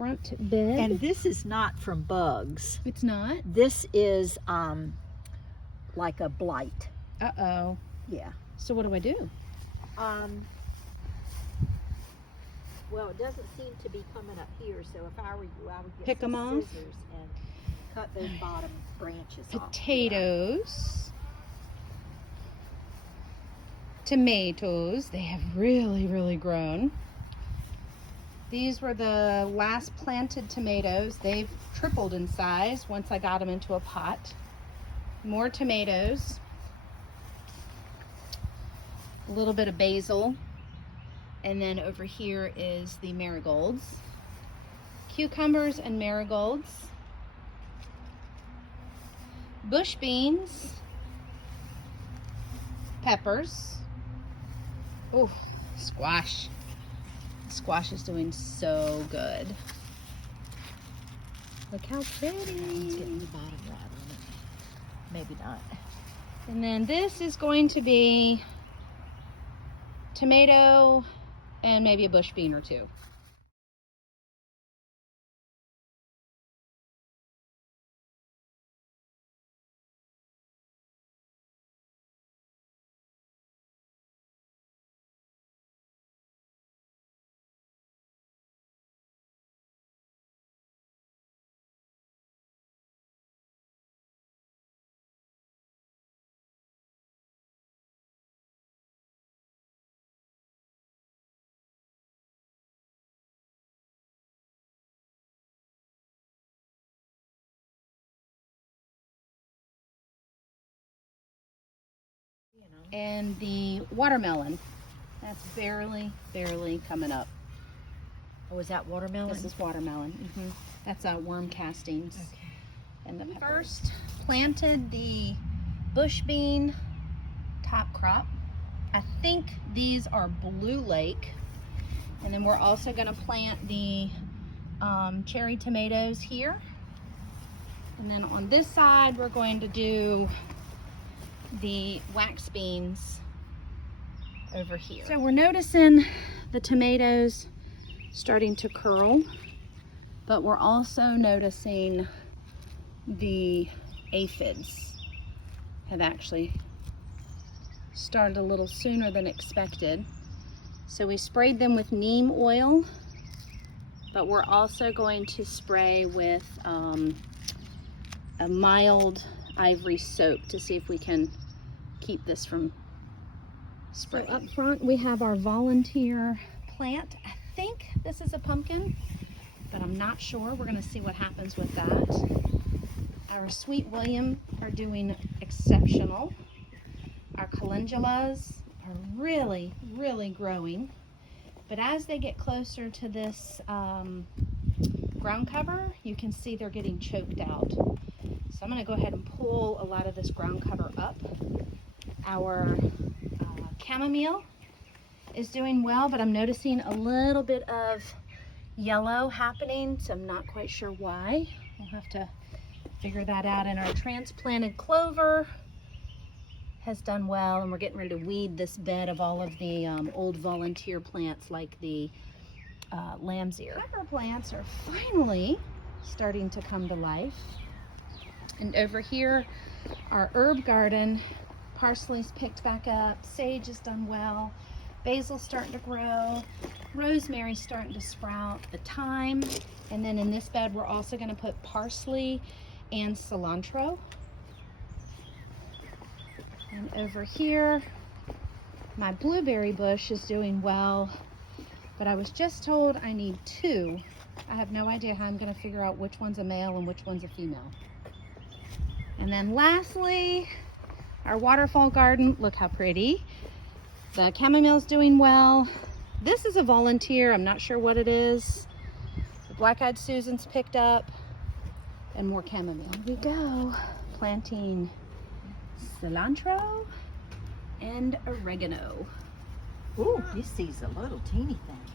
front bed. And this is not from bugs. It's not? This is like a blight. Uh-oh. Yeah. So what do I do? Well, it doesn't seem to be coming up here, so if I were you, I would get Pick some 'em off? scissors and cut those bottom branches off. Potatoes. Tomatoes. They have really, really grown. These were the last planted tomatoes. They've tripled in size once I got them into a pot. More tomatoes. A little bit of basil. And then over here is the marigolds. Cucumbers and marigolds. Bush beans. Peppers. Oh, squash. Squash is doing so good. Look how pretty. It's getting the bottom right on it. Maybe not. And then this is going to be tomato and maybe a bush bean or two. And the watermelon, that's barely coming up. Oh, is that watermelon? This is watermelon. That's worm castings. Okay. And the first planted the bush bean top crop. I think these are Blue Lake. And then we're also going to plant the cherry tomatoes here. And then on this side, we're going to do the wax beans over here. So we're noticing the tomatoes starting to curl, but we're also noticing the aphids have actually started a little sooner than expected. So we sprayed them with neem oil, but we're also going to spray with a mild ivory soap to see if we can keep this from spraying. So up front we have our volunteer plant. I think this is a pumpkin, but I'm not sure. We're going to see what happens with that. Our Sweet William are doing exceptional. Our calendulas are really growing, but as they get closer to this ground cover, you can see they're getting choked out. So I'm going to go ahead and pull a lot of this ground cover up. Our chamomile is doing well, but I'm noticing a little bit of yellow happening, so I'm not quite sure why. We'll have to figure that out. And our transplanted clover has done well, and we're getting ready to weed this bed of all of the old volunteer plants like the lamb's ear. Pepper plants are finally starting to come to life. And over here, our herb garden, parsley's picked back up, sage has done well, basil's starting to grow, rosemary's starting to sprout, the thyme, and then in this bed we're also going to put parsley and cilantro. And over here, my blueberry bush is doing well, but I was just told I need two. I have no idea how I'm going to figure out which one's a male and which one's a female. And then lastly, our waterfall garden, look how pretty. The chamomile's doing well. This is a volunteer, I'm not sure what it is. The black-eyed Susan's picked up, and more chamomile. Here we go, planting cilantro and oregano. Ooh, this is a little teeny thing.